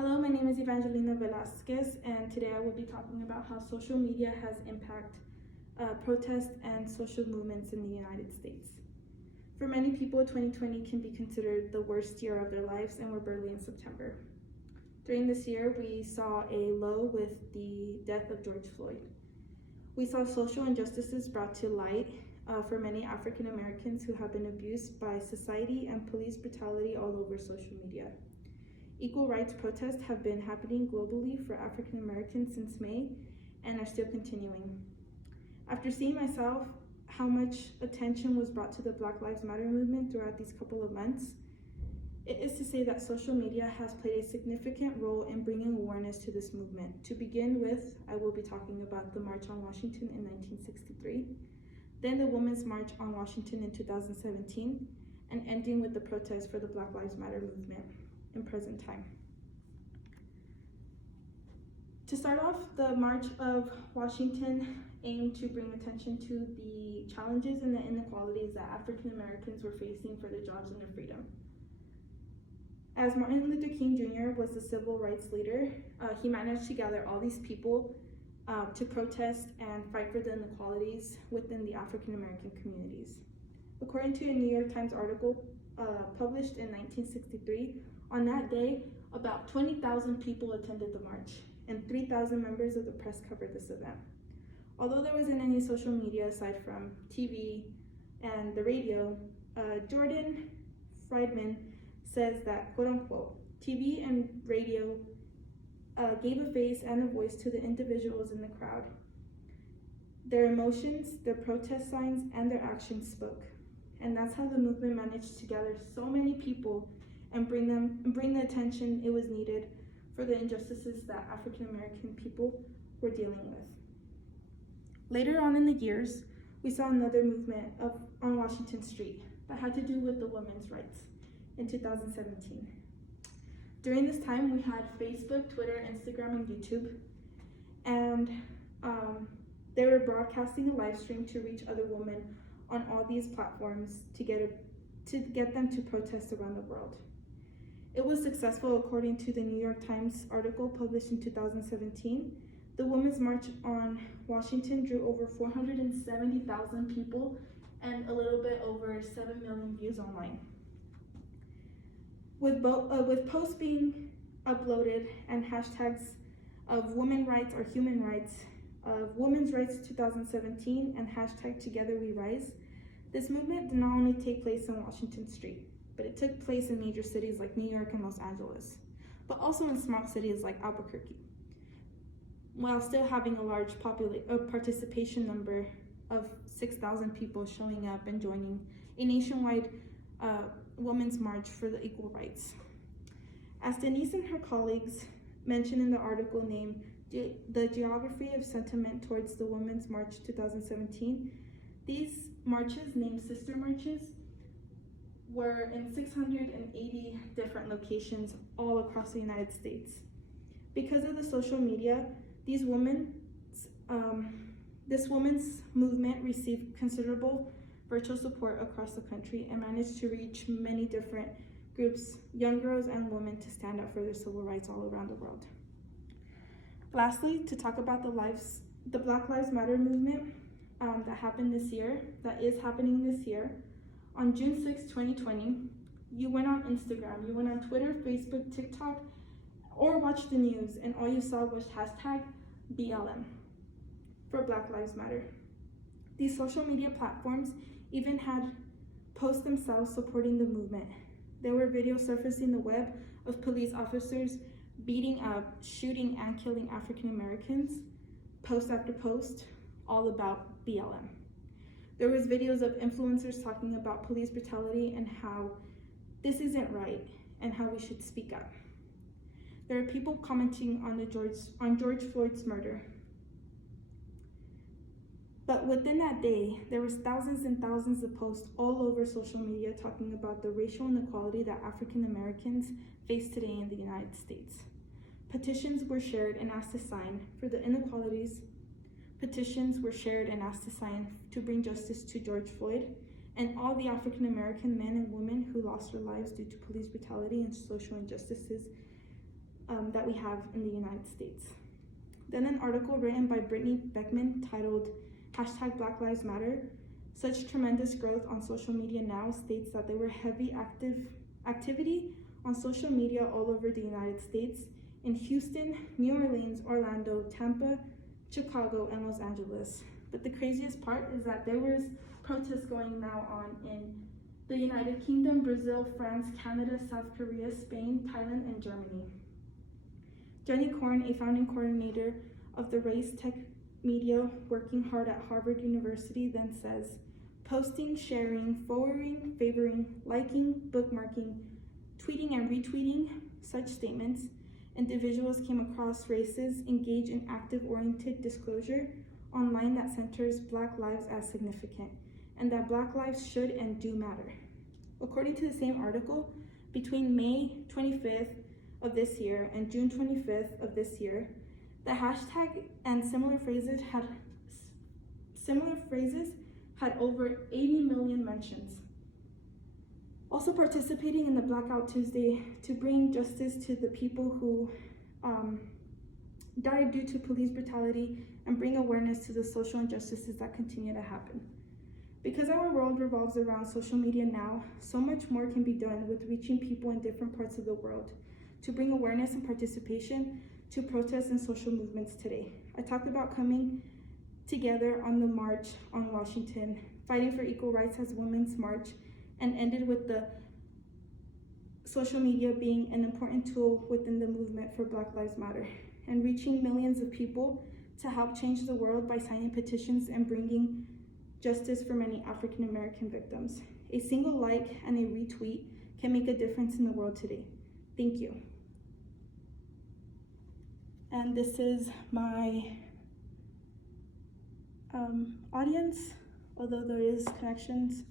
Hello, my name is Evangelina Velasquez, and today I will be talking about how social media has impacted protests and social movements in the United States. For many people, 2020 can be considered the worst year of their lives, and we're barely in September. During this year, we saw a low with the death of George Floyd. We saw social injustices brought to light for many African Americans who have been abused by society and police brutality all over social media. Equal rights protests have been happening globally for African Americans since May and are still continuing. After seeing myself how much attention was brought to the Black Lives Matter movement throughout these couple of months, it is to say that social media has played a significant role in bringing awareness to this movement. To begin with, I will be talking about the March on Washington in 1963, then the Women's March on Washington in 2017, and ending with the protest for the Black Lives Matter movement in present time. To start off, the March of Washington aimed to bring attention to the challenges and the inequalities that African Americans were facing for their jobs and their freedom. As Martin Luther King Jr. was the civil rights leader, he managed to gather all these people to protest and fight for the inequalities within the African American communities. According to a New York Times article published in 1963, on that day, about 20,000 people attended the march, and 3,000 members of the press covered this event. Although there wasn't any social media aside from TV and the radio, Jordan Friedman says that, quote unquote, TV and radio gave a face and a voice to the individuals in the crowd. Their emotions, their protest signs, and their actions spoke. And that's how the movement managed to gather so many people and bring the attention it was needed for the injustices that African American people were dealing with. Later on in the years, we saw another movement on Washington Street that had to do with the women's rights in 2017. During this time, we had Facebook, Twitter, Instagram, and YouTube, and they were broadcasting a live stream to reach other women on all these platforms to get them to protest around the world. It was successful according to the New York Times article published in 2017. The Women's March on Washington drew over 470,000 people and a little bit over 7 million views online. With posts being uploaded and hashtags of women's rights or human rights, of women's rights 2017 and hashtag Together We Rise, this movement did not only take place on Washington Street, but it took place in major cities like New York and Los Angeles, but also in small cities like Albuquerque, while still having a large participation number of 6,000 people showing up and joining a nationwide women's march for the equal rights. As Denise and her colleagues mentioned in the article named The Geography of Sentiment Towards the Women's March 2017, these marches, named Sister Marches, were in 680 different locations all across the United States. Because of the social media, this women's movement received considerable virtual support across the country and managed to reach many different groups, young girls and women, to stand up for their civil rights all around the world. Lastly, to talk about the Black Lives Matter movement that is happening this year, on June 6, 2020, you went on Instagram, you went on Twitter, Facebook, TikTok, or watched the news, and all you saw was hashtag BLM for Black Lives Matter. These social media platforms even had posts themselves supporting the movement. There were videos surfacing the web of police officers beating up, shooting, and killing African Americans, post after post, all about BLM. There was videos of influencers talking about police brutality and how this isn't right and how we should speak up. There are people commenting on George Floyd's murder. But within that day, there was thousands and thousands of posts all over social media talking about the racial inequality that African Americans face today in the United States. Petitions were shared and asked to sign for the inequalities. Petitions were shared and asked to sign to bring justice to George Floyd and all the African American men and women who lost their lives due to police brutality and social injustices that we have in the United States. Then an article written by Brittany Beckman titled #Black Lives Matter, such tremendous growth on social media now, states that there were heavy activity on social media all over the United States, in Houston, New Orleans, Orlando, Tampa, Chicago, and Los Angeles. But the craziest part is that there was protests going now on in the United Kingdom, Brazil, France, Canada, South Korea, Spain, Thailand, and Germany. Jenny Korn, a founding coordinator of the Race Tech Media working hard at Harvard University, then says, posting, sharing, forwarding, favoring, liking, bookmarking, tweeting, and retweeting such statements, individuals came across races engage in active-oriented disclosure online that centers Black lives as significant, and that Black lives should and do matter. According to the same article, between May 25th of this year and June 25th of this year, the hashtag and similar phrases had over 80 million mentions. Also participating in the Blackout Tuesday to bring justice to the people who died due to police brutality and bring awareness to the social injustices that continue to happen. Because our world revolves around social media now, so much more can be done with reaching people in different parts of the world to bring awareness and participation to protests and social movements today. I talked about coming together on the March on Washington, fighting for equal rights as Women's March, and ended with the social media being an important tool within the movement for Black Lives Matter, and reaching millions of people to help change the world by signing petitions and bringing justice for many African American victims. A single like and a retweet can make a difference in the world today. Thank you. And this is my audience, although there is connections